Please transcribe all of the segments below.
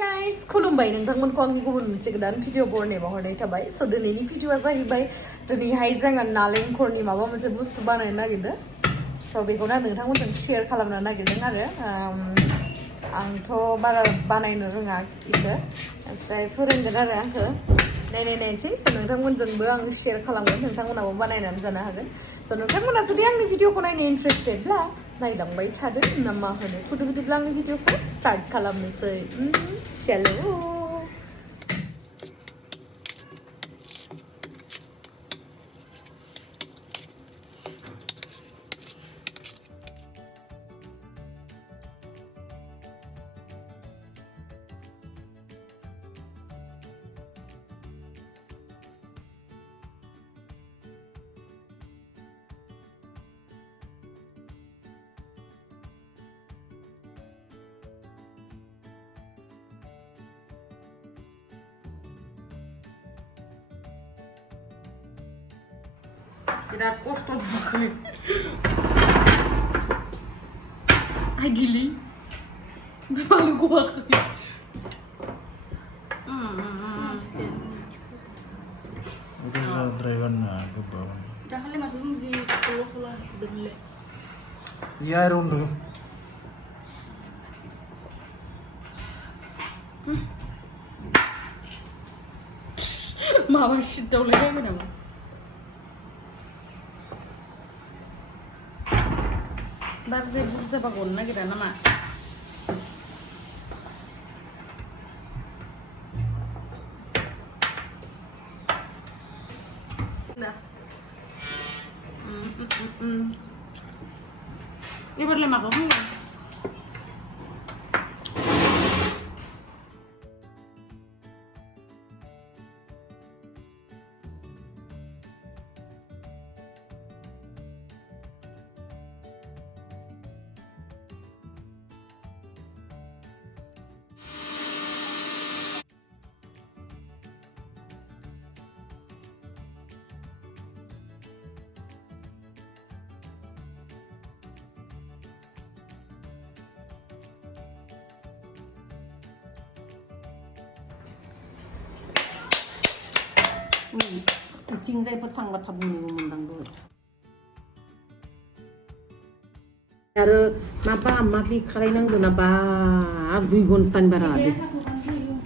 guys, खुलुमबाय नोंथांमोनखौ आंनि गुबुन मोनसे गोदान भिडिअ बरनायाव हरनाय थाबाय। स' दिनैनि भिडिअआ जाहैबाय दिनैहाय जोङो नालेंखरनि माबा मोनसे बुस्थु बानायनो नागिरदों। स' बेखौनो नोंथांमोनजों शेयार खालामनो नागिरदों आरो आंथ' बारा बानायनो रोङा इखो ओमफ्राय फोरोंगोन आरो आंखो नायनोसै। स' नोंथांमोनजोंबो आं शेयार खालामगोन, नोंथांमोनाबो बानायनानै जानो हागोन। स' नोंथांमोना जुदि आंनि भिडिअखौ नायनो इन्टारेस्टेडब्ला नायलांबाय थादो ना मा होनो। बिदिब्ला आंनि भिडिअखौ स्टार्ट खालामनोसै। चलो बिराद खस्थ' मोनाखै आइडियेलि मानो गवाखै udah zadriwan na gobaw dahil masuk di pulau dulu iya rondo mama shit daw lagay mo naman Barde bursa bagon na kita nama. Nah. Ini berlima kau kan? Jingasinw petang kata bumi mendang dulu. Cara napa mapi kalian yang guna apa? Dui gontan berada.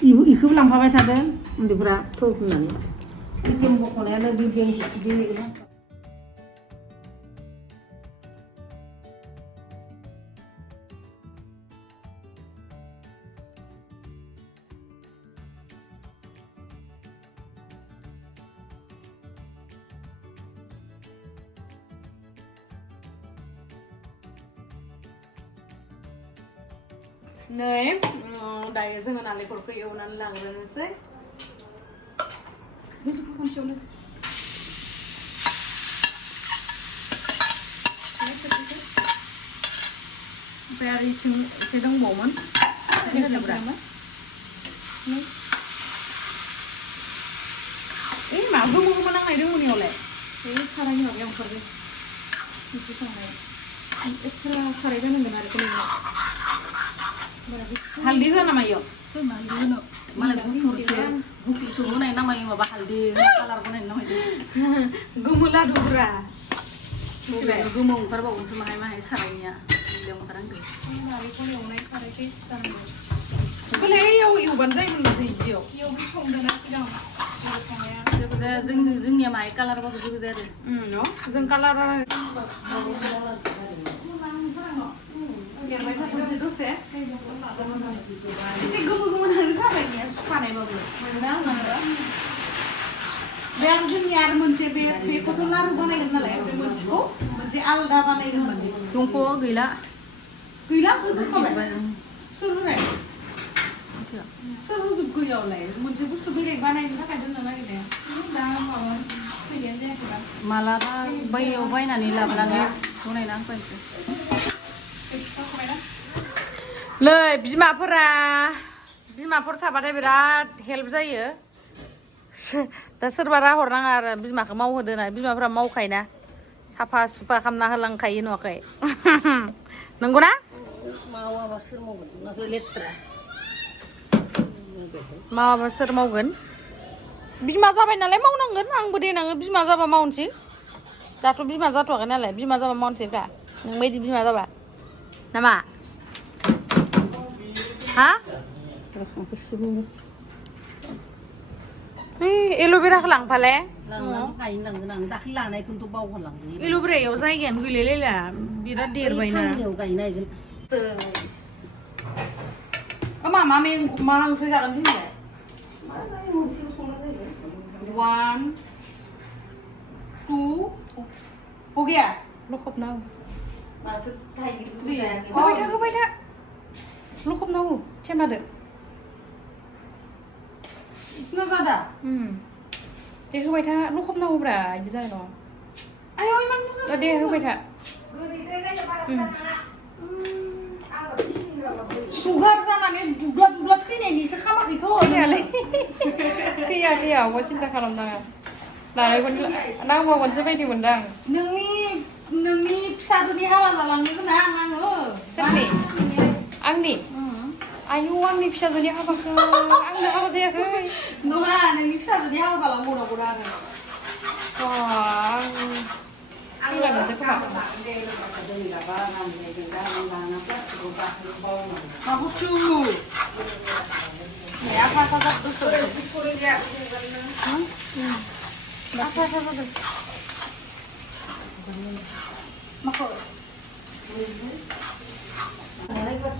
Ibu ikut lampa macam ada, mesti berat tuh nani. Ikan bokol ada di Nih, dayo sa nalikor ko iunan lang rin sa. Bisa po kang siya ulit. Pero yung sidang moment. Hindi na brama. Mago mo lang ngayon mo ni ulit. Sarang yun yung karbi. Ito sa ngayon. Saray ka nang ganari ko nila. Haldi kan nama yo. Malah bukti suruh naik nama yo bah haldi. Kalar pun naik nama itu. Gumula dura. Gumung karba untuk mahai sarainya. Dia mau terang tu. Hari pun yang naik sarai kisah. Kalau yo bandai pun hijau. Yo bukan dah nak kita. Jadi dunia mai kalar apa tu juga ada. No, zeng kalar. Yang banyak pun itu sih. Isi gumu-gumu harus apa ni? Suka nih bagus. Mana? Biar jenyar munci biar kotor laru banai kan lah. Munci ko, munci alda banai kan banai. tungko gila Kusuk kau ber. Suruh nih. Suruh suku jauh lah. Munci bustu biar banai kan kajian lagi deh. Dah mau. Pilih deh kita. malah bayo nani lah belakang sunai nang pun Lei, bimafor थाबाथाय बिराद help जायो दा सोरबा राहर नाङा आरो बिमाखौ मावहोदो ना बिमाफोरा मावखायोना साफा सुफा खालामना होलांखायो नुवाखै नंगौना मावाबा सोर मावगोन ना लेथ्रा माबाबा सोर मावगोन बिमा जाबाय नालाय मावनांगोन आंबो देनाङो बिमा जाबा मावनोसै दाथ' बिमा जाथ'वाखै नालाय बिमा जाबा मावनोसै दा नोंबायदि बिमा जाबा नामा हा एल'भेराखौ लांफाले गायनांगोन आं दाख्लै लानायखौथ' बावगारलांदों एल'भेरायाव जायगायानो गैलायलायला बिराद देरबायना गायनायगोन मा ओंख्रि जागोन दिनैलाय 1 2 हो गया लखबनांगौ माथो थाइगिरबो जायाखै होबाय था लखबनांगौ थेमादो इतना जादा दे होबाय था लखबनांगौब्रा बिदि जानाय नङा आयौ इमान बुरजा दे होबाय था सुगार जानानै दुब्ला दुब्ला थैनायनिसो खामाखैथ' थैया अबा सिन्था खालामनाङा नांबावगोनसो बायदि मोनदां नोंनि फिसाजोनि हाबा जालांनो गोनां आङो सोरनि आंनि आयौ आंनि फिसाजोनि हाबाखौ आंनो हाबा जायाखै नङा नोंनि फिसाजोनि हाबा जालांबावनांगौ मा बुस्थु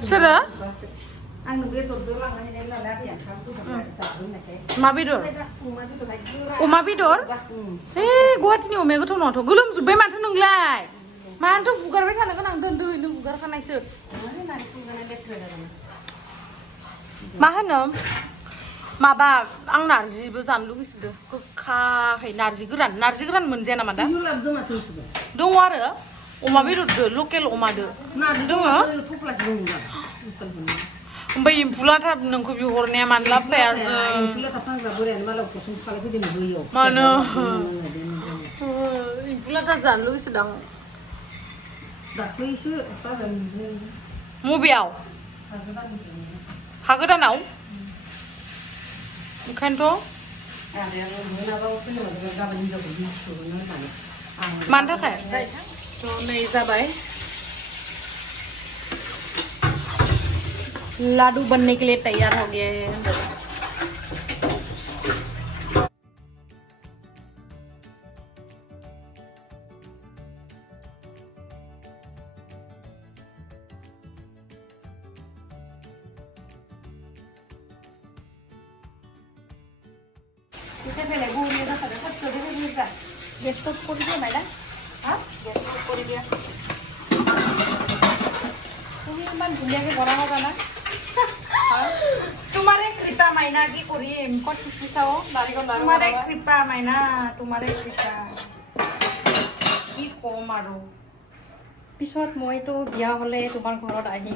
सोरो आंनो बेदरबो लांनानै नालाय मा बेदर अमा बेदर हे गुवाहाटीनि अमाया गोथाव नङाथ' गोलोमजोब्बाय माथो नोंलाय मानोथ' बुगारबाय थानो गोनां दोनदोहैनो बुगारखानायसो मा होनो माबा आं नारजिबो जानो लुगैसोदो गोखाहै नारजि गोरान मोनजाया नामा दा दङ आरो अमा बेदरदो लकेल अमादो दङ ओमफ्राय एम्फौ लाथा नोंखौ बिहरनाया मानो लाबोफाया जों मानो एम्फौ लाथा जानो लुगैसोदां दाख्लैसो मबेयाव हा गोदानाव ओंखायनोथ' मानि थाखाय थ' नै जाबाय लाडू बनने के लिए तैयार हो गए हैं तुम्हारे कृपा मायना की करिए तुम्हारे कृपा मायना तुम्हारे कृपा की कम आरो পিছত মইতো বিয়া হলে তোমাৰ ঘৰত আহিম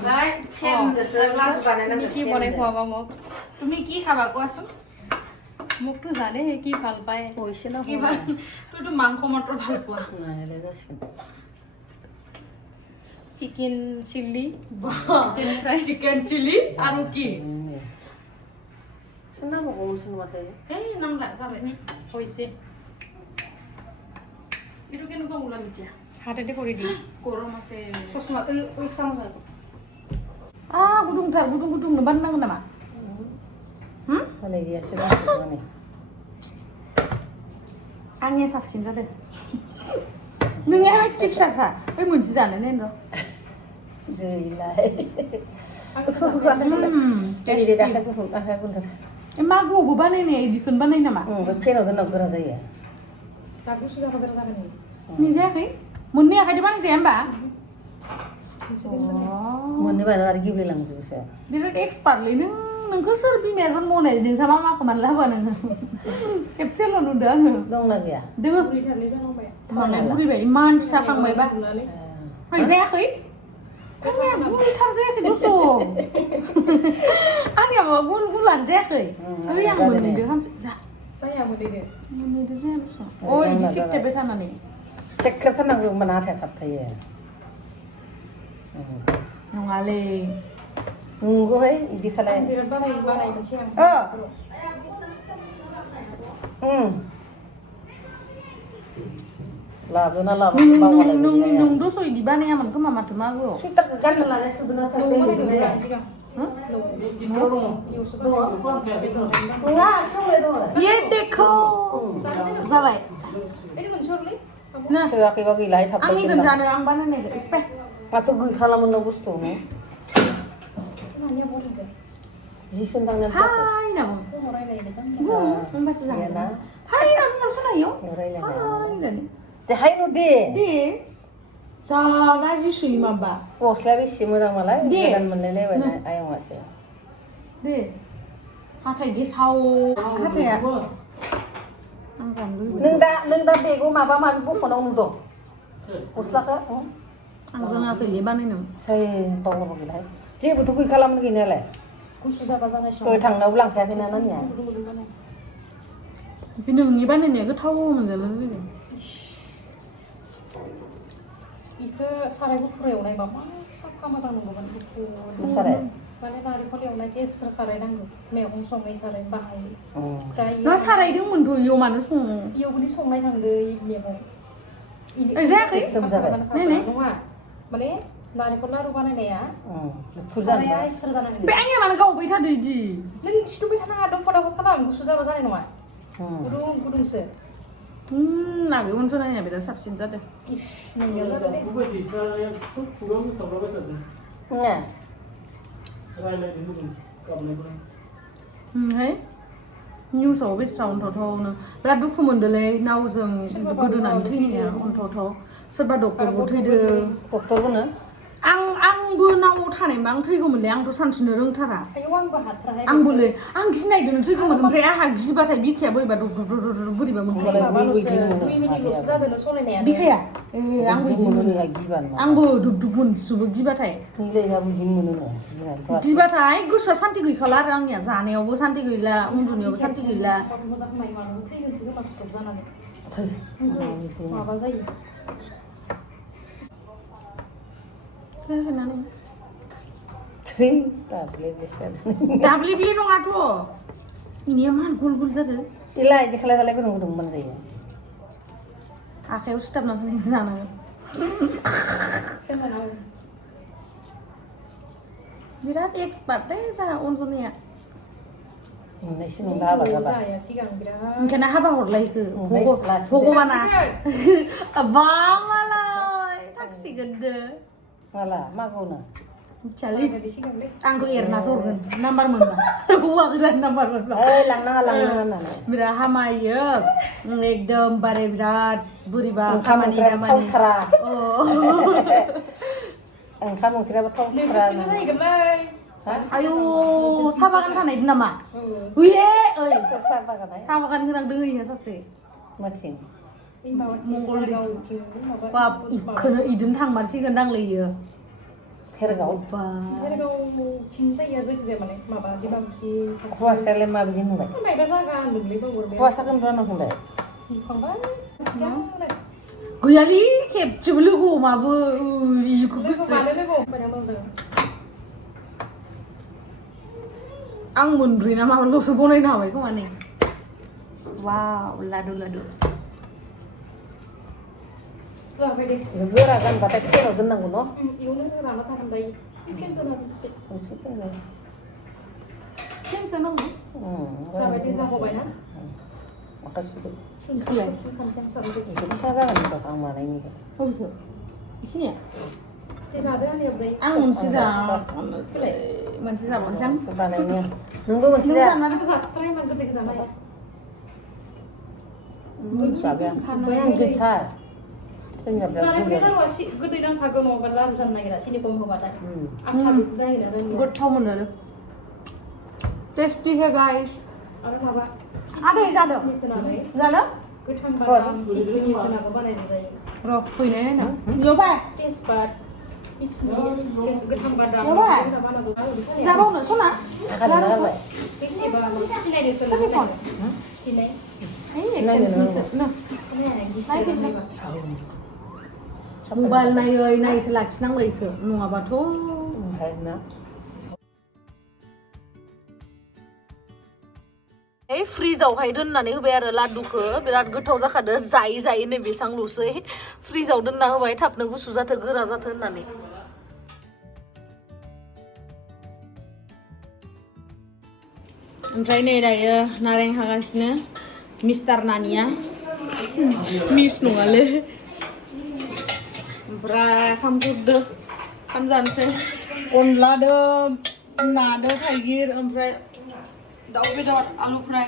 কি বনাই খুৱাবা মোক তুমি কি খাবা কোৱাচোন মোকতো জানে কি ভাল পায় কৈছে ন কি ভাল তুইতো মাংস মাত্ৰ ভাল পোৱা chicken chilli chicken fry chicken chilli আৰু কি শুনা মোক মাথায় এই নামলা যাবে হৈছে এটো কেনেকুৱা ওলাম এতিয়া হাতেতে কৰি দি গৰম আছে চশমা গুদুংথার গুদুং বানাनांगोन नामा आंनिया साबसिन जादों नोंनिया मानसि फिसासा ओइ मोनसे जानो नेन र' मागोआवबो बानायनाया इदिखौनो बानायो नामा फेनाव दोननाव गोरा जायो दा गुसु जाबा गोरा जागोन नि जायाखै मोननै आखाइदो बानायजाया होमबा मोननै बानाय आरो गेब्लेलांजोबोसो बिराद एक्सपार्टलै नोंखौ सोर बिमाया जन्म होनाय नोंसा मा माखौ मानो लाबोआ नोङो खेबसेल' नुदों आङो दंना गैया दोङो मालाय बुरैबाय इमान फिसा खांबायबा जायाखै आंनिया गुलिथार जायाखै दस' आंनिया माबा गुल गुलानो जायाखै ओइ आं मोननैदो हामसै जाया मोननैदो जाया दस' अ इदि सिबथेबाय थानानै सेख्रेबथारनांगौ होमबाना आथाया थाबथायो नङालै नंगौहाय इदि खालाय बिराद बानाय मोनसे आं लाबोना नों दस' इदि बानायामोन खोमा माथो मागोआव सुइटारखौ गाननो लानाय सुदुना ये देखो जाबाय सोआखैबा गैलाहाय थाब आंनि जानो आं बानायनायखौ एक्सपाय माथो गैखालामोन ना बुस्थुआवनो जिसिम थांनो हाय ना होमबासो जागोन हाय ना बुंसनायो हाय जानि हाय नो दे जाना जिसुनि माबा गस्लाया बेसे मोजां मालाय गोदान मोनलायलायबाय आयंआसो दे हाथाय गेसाव हाथाया नों दा बेगो माबा माबि बखनाव नुदों गस्लाखौ आं रोङाखैलै बानायनो बावगारबो गैलाहाय जेबोथ' गैखालामोन गैनायालाय गुसु जाबा जानाय दहाय थांनायावबो लांखायाखै ना नानिया नोंनि बानायनाया गोथाव मोनजालाय लुबैदों इखो साराय गुफुर एवनायबा मा साफा मोजां नंगौमोन गुफुर साराय माने नारेंखल एवनाय गेस साराय नांगौ मैगं संनाय साराय बाहाय ना साराय दंमोनथ' इयाव मानो सङो इयावबोदि संनाय थांदो मैगं जायाखै नङा माने नारेंखल लारु बानायनाया साराया इसोर जानांगौ बे आंनिया मानो गावबाय थादो इदि नों सिथुबाय थानाङा दफा खालाम गुसु जाबा जानाय नङा गुदुंसो नाबे अनसनाया बिराद साबसिन जादों हाय निउसाव बेसेरा अन्थावनो बिराद दुखु मोनदोंलै नावजों गोदोनानै थैनाया अन्थाव सोरबा डक्टरबो थैदो डक्टरखौनो आंबो नावआव थानायबा आं थैगौमोनलै आंथ' सानस्रिनो रोंथारा आंबोलै आं गिनायदों थैगौमोन ओमफ्राय आंहा गिबाथाय बिखाया बोरैबा बोरैबा बिखाया आंबो दुब मोनसुबो गिबाथाय गिबाथाय गोसोआ सान्थि गैखाला आरो आंनिया जानायावबो सान्थि गैला उन्दुनायावबो सान्थि गैला माबा जायो दाब्लिब्लि नङाथ' इनिया मा गल गल जादों इलाय इदि खालाय गुदुं गुदुं मोन जायो आखायाव सिथाबनानै जानांगौ बिराद एक्सपार्ट जोंहा अनजनाया ओंखायनो हाबा हरलायखो भगबाना बा मालाय थांसिगोन दो माला मागोआवनो मिथियालै आंथ' एरनासो हरगोन नाम्बार मोनबा हौवा गोदान नाम्बार मोनबा लांनाङा होननानै बिराद हामायो एकदम बारे बिराद बोरैबा खामानि ओंखाम ओंख्रियाबो थावथारा आयु साहा बागान थानायदो नामा उये ओइ साहा बागान होनां दोङो इहा सासे माथिं बाप इखोनो इदोनो थांमारसिगोन दांलै इयो फेरगाव थिं जायो जायखिजाया माने माबा दिबामुसि हौवासायालाय माबायदि नुबाय मायबा जागा होनदोंलै बावगारबाय हौवासाखौ नुना फंबाय गैयालै खेबसेबो लोगो हमाबो इखौ गोसो आं मोनब्रै ना माबाल'सो बनायनो हाबाय खोमा नै वाव लादु गोरा गानबाथाय फेराव दोननांगौ न' इयावनो राना थांबाय फेन दोनांगौ फेन दोनांगौ जाबायदि जाबायना माखासे सुनसुलाय फिसा जागोन होनबा आं मानायनिखौ बबेखौ बेखिनिया आं मोनसे जाबावनोसै आं बानायनिया नोंबो मोनसे जानानै जाथारनाय मा गोदै जानाय जाबाय आं गैथार गोदै नांखागौ नङाबा लारु जानो नागिरा सिनि खम होबाथाय आखाबोसो जायोना गोथाव मोनो टेस्टी है गाइस आरो माबा आदै जादों गोथां बादाम किसमिस होनाबो बानायनाय जायो र' फैनाय नायना जबा तेजपात किसमिस गोथां बादाम जाबावनो सना जाबाय मबाइल नायै नायैसो लाखिनांगौ इखो नङाबाथ' फ्रिजावहाय दोननानै होबाय आरो लादुखौ बिराद गोथाव जाखादो जायै नै बेसांल'सै फ्रिजाव दोनना होबाय थाबनो गुसु जाथो गोरा जाथो होननानै ओमफ्राय नै दायो नारें हागासिनो मिस्टार नानिया मिस नङालै ओमफ्राय खामखुरदो खाम जानोसै अनलादो नादो थाइगिर ओमफ्राय दाउ बेदर आलु फ्राय